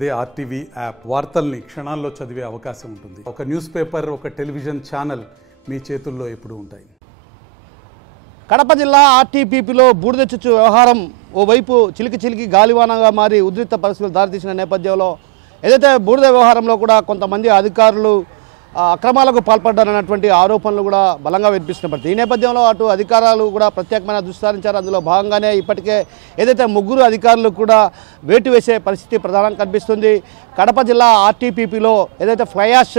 అదే RTV app వార్తల్ని క్షణాల్లో చదివే అవకాశం ఉంటుంది. ఒక న్యూస్ పేపర్, ఒక టెలివిజన్ ఛానల్ మీ చేతుల్లో ఎప్పుడూ ఉంటాయి. కడప జిల్లా ఆర్టీపీపీలో బూడిద చుచ్చు వ్యవహారం ఓవైపు చిలికి గాలివానగా మారి ఉద్రిక్త పరిస్థితులు దారితీసిన నేపథ్యంలో ఏదైతే బూడిద వ్యవహారంలో కూడా కొంతమంది అధికారులు అక్రమాలకు పాల్పడ్డారన్నటువంటి ఆరోపణలు కూడా బలంగా వినిపిస్తున్నప్పటికీ ఈ నేపథ్యంలో అటు అధికారులు కూడా ప్రత్యేకమైన దృష్టి సారించారు. అందులో భాగంగానే ఇప్పటికే ఏదైతే ముగ్గురు అధికారులు కూడా వేటు వేసే పరిస్థితి ప్రధానంగా కనిపిస్తుంది. కడప జిల్లా ఆర్టీపీపీలో ఏదైతే ఫ్లై యాష్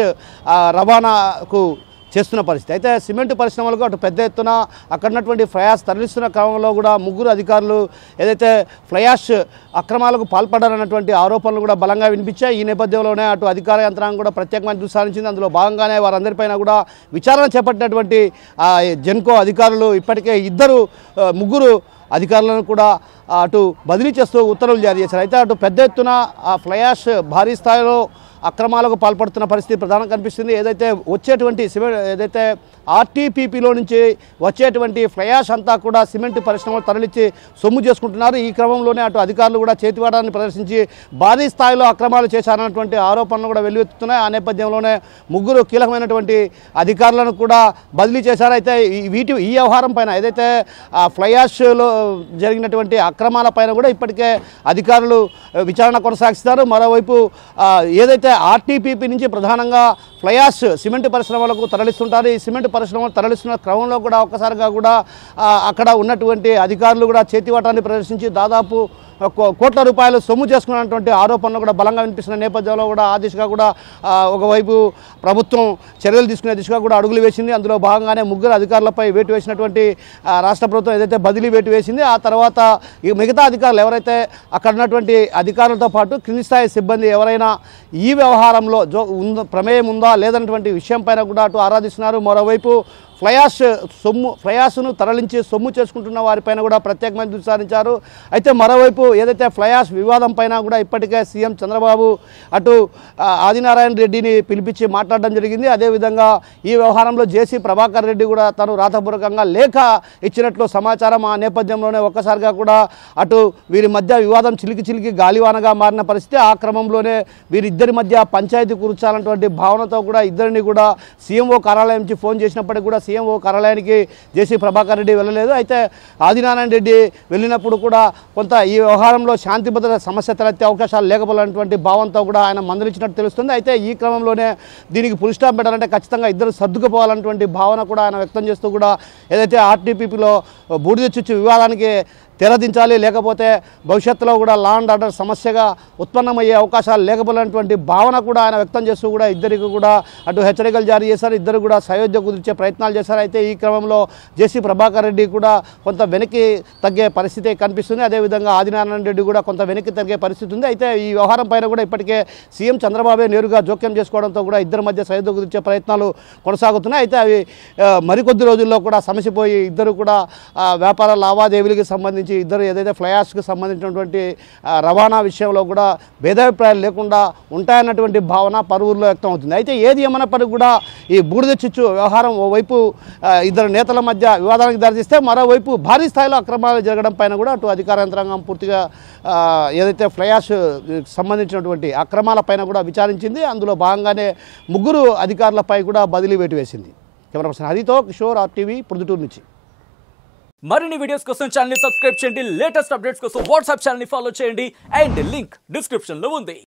రవాణాకు చేస్తున్న పరిస్థితి అయితే సిమెంట్ పరిశ్రమలకు అటు పెద్ద ఎత్తున అక్కడ ఉన్నటువంటి ఫ్లై యాష్ తరలిస్తున్న క్రమంలో కూడా ముగ్గురు అధికారులు ఏదైతే ఫ్లై యాష్ అక్రమాలకు పాల్పడారన్నటువంటి ఆరోపణలు కూడా బలంగా వినిపించాయి. ఈ నేపథ్యంలోనే అటు అధికార యంత్రాంగం కూడా ప్రత్యేకమైన దృష్టి సారించింది. అందులో భాగంగానే వారందరిపైన కూడా విచారణ చేపట్టినటువంటి జెన్కో అధికారులు ఇప్పటికే ముగ్గురు అధికారులను కూడా అటు బదిలీ చేస్తూ ఉత్తర్వులు జారీ చేశారు. అయితే అటు పెద్ద ఎత్తున ఆ ఫ్లై యాష్ భారీ స్థాయిలో అక్రమాలకు పాల్పడుతున్న పరిస్థితి ప్రధానంగా కనిపిస్తుంది. ఏదైతే వచ్చేటువంటి ఏదైతే ఆర్టీపీపీలో నుంచి వచ్చేటువంటి ఫ్లై యాష్ అంతా కూడా సిమెంట్ పరిశ్రమలు తరలించి సొమ్ము చేసుకుంటున్నారు. ఈ క్రమంలోనే అటు అధికారులు కూడా చేతివాడాన్ని ప్రదర్శించి భారీ స్థాయిలో అక్రమాలు చేశారన్నటువంటి ఆరోపణలు కూడా వెల్లువెత్తుతున్నాయి. ఆ నేపథ్యంలోనే ముగ్గురు కీలకమైనటువంటి అధికారులను కూడా బదిలీ చేశారు. అయితే ఈ వ్యవహారం పైన ఏదైతే ఫ్లై యాష్లో జరిగినటువంటి అక్రమాల పైన కూడా ఇప్పటికే అధికారులు విచారణ కొనసాగిస్తారు. మరోవైపు ఏదైతే ఆర్టీపీపీ నుంచి ప్రధానంగా ఫ్లై యాష్ సిమెంట్ పరిశ్రమలకు తరలిస్తుంటారు. ఈ సిమెంట్ పరిశ్రమలు తరలిస్తున్న క్రమంలో కూడా ఒక్కసారిగా కూడా అక్కడ ఉన్నటువంటి అధికారులు కూడా చేతివాటాన్ని ప్రదర్శించి దాదాపు కోట్ల రూపాయలు సొమ్ము చేసుకున్నటువంటి ఆరోపణలు కూడా బలంగా వినిపిస్తున్న నేపథ్యంలో కూడా ఆ దిశగా కూడా ఒకవైపు ప్రభుత్వం చర్యలు తీసుకునే దిశగా కూడా అడుగులు వేసింది. అందులో భాగంగానే ముగ్గురు అధికారులపై వేటు వేసినటువంటి రాష్ట్ర ప్రభుత్వం ఏదైతే బదిలీ వేటు వేసింది, ఆ తర్వాత ఈ మిగతా అధికారులు ఎవరైతే అక్కడ ఉన్నటువంటి అధికారులతో పాటు కింది స్థాయి సిబ్బంది ఎవరైనా ఈ వ్యవహారంలో ప్రమేయం ఉందా లేదన్నటువంటి విషయం పైన కూడా అటు ఆరాధిస్తున్నారు. మరోవైపు ఫ్లై యాష్ను తరలించి సొమ్ము చేసుకుంటున్న వారిపైన కూడా ప్రత్యేకమైన దృష్టి సారించారు. అయితే మరోవైపు ఏదైతే ఫ్లై యాష్ వివాదం పైన కూడా ఇప్పటికే సీఎం చంద్రబాబు అటు ఆదినారాయణ రెడ్డిని పిలిపించి మాట్లాడడం జరిగింది. అదేవిధంగా ఈ వ్యవహారంలో జేసీ ప్రభాకర్ రెడ్డి కూడా తను రాతపూర్వకంగా లేఖ ఇచ్చినట్లు సమాచారం. ఆ నేపథ్యంలోనే ఒక్కసారిగా కూడా అటు వీరి మధ్య వివాదం చిలికి గాలివానగా మారిన పరిస్థితి. ఆ క్రమంలోనే వీరిద్దరి మధ్య పంచాయతీ కూర్చాలన్నటువంటి భావనతో కూడా ఇద్దరిని కూడా సీఎంఓ కార్యాలయం నుంచి ఫోన్ చేసినప్పటికీ కూడా సీఎంఓ కార్యాలయానికి జేసీ ప్రభాకర్ రెడ్డి వెళ్ళలేదు. అయితే ఆదినారాయణ రెడ్డి వెళ్ళినప్పుడు కూడా కొంత ఈ వ్యవహారంలో శాంతి భద్రత సమస్య తలెత్తే అవకాశాలు లేకపోయినటువంటి భావంతో కూడా ఆయన మందలించినట్టు తెలుస్తుంది. అయితే ఈ క్రమంలోనే దీనికి ఫుల్ స్టాప్ పెట్టాలంటే ఖచ్చితంగా ఇద్దరు సర్దుకుపోవాలన్నటువంటి భావన కూడా ఆయన వ్యక్తం చేస్తూ కూడా ఏదైతే ఆర్టీపీపీలో బూడిద చుచ్చు వివాదానికి తెరదించాలి, లేకపోతే భవిష్యత్తులో కూడా లా అండ్ ఆర్డర్ సమస్యగా ఉత్పన్నమయ్యే అవకాశాలు లేకపోయినటువంటి భావన కూడా ఆయన వ్యక్తం చేస్తూ కూడా ఇద్దరికి కూడా అటు హెచ్చరికలు జారీ చేశారు. ఇద్దరు కూడా సయోధ్య కుదిర్చే ప్రయత్నాలు చేశారు. అయితే ఈ క్రమంలో జేసీ ప్రభాకర్ రెడ్డి కూడా కొంత వెనక్కి తగ్గే పరిస్థితి కనిపిస్తుంది. అదేవిధంగా ఆదినారాయణ రెడ్డి కూడా కొంత వెనక్కి తగ్గే పరిస్థితి ఉంది. అయితే ఈ వ్యవహారం పైన కూడా ఇప్పటికే సీఎం చంద్రబాబే నేరుగా జోక్యం చేసుకోవడంతో కూడా ఇద్దరి మధ్య సయోధ్య కుదిర్చే ప్రయత్నాలు కొనసాగుతున్నాయి. అయితే అవి మరికొద్ది రోజుల్లో కూడా సమసిపోయి ఇద్దరు కూడా వ్యాపార లావాదేవీలకు సంబంధించి ఇద్దరు ఏదైతే ఫ్లై యాష్కి సంబంధించినటువంటి రవాణా విషయంలో కూడా భేదాభిప్రాయాలు లేకుండా ఉంటాయన్నటువంటి భావన పరువుల్లో వ్యక్తం అవుతుంది. అయితే ఏది ఏమన్నప్పటికీ కూడా ఈ బూడిద చుచ్చు వ్యవహారం ఓవైపు ఇద్దరు నేతల మధ్య వివాదానికి దారితీస్తే మరోవైపు భారీ స్థాయిలో అక్రమాలు జరగడం పైన కూడా అటు అధికార యంత్రాంగం పూర్తిగా ఏదైతే ఫ్లై యాష్ సంబంధించినటువంటి అక్రమాల పైన కూడా విచారించింది. అందులో భాగంగానే ముగ్గురు అధికారులపై కూడా బదిలీ వేటు వేసింది. కెమెరా పర్సన్ హరితో కిషోర్, ఆర్టీవీ, ప్రొద్దుటూరు నుంచి. మరిన్ని వీడియోస్ కోసం ఛానల్ ని సబ్స్క్రైబ్ చేయండి. లేటెస్ట్ అప్డేట్స్ కోసం వాట్సాప్ ఛానల్ ని ఫాలో చేయండి. అండ్ లింక్ డిస్క్రిప్షన్ లో ఉంది.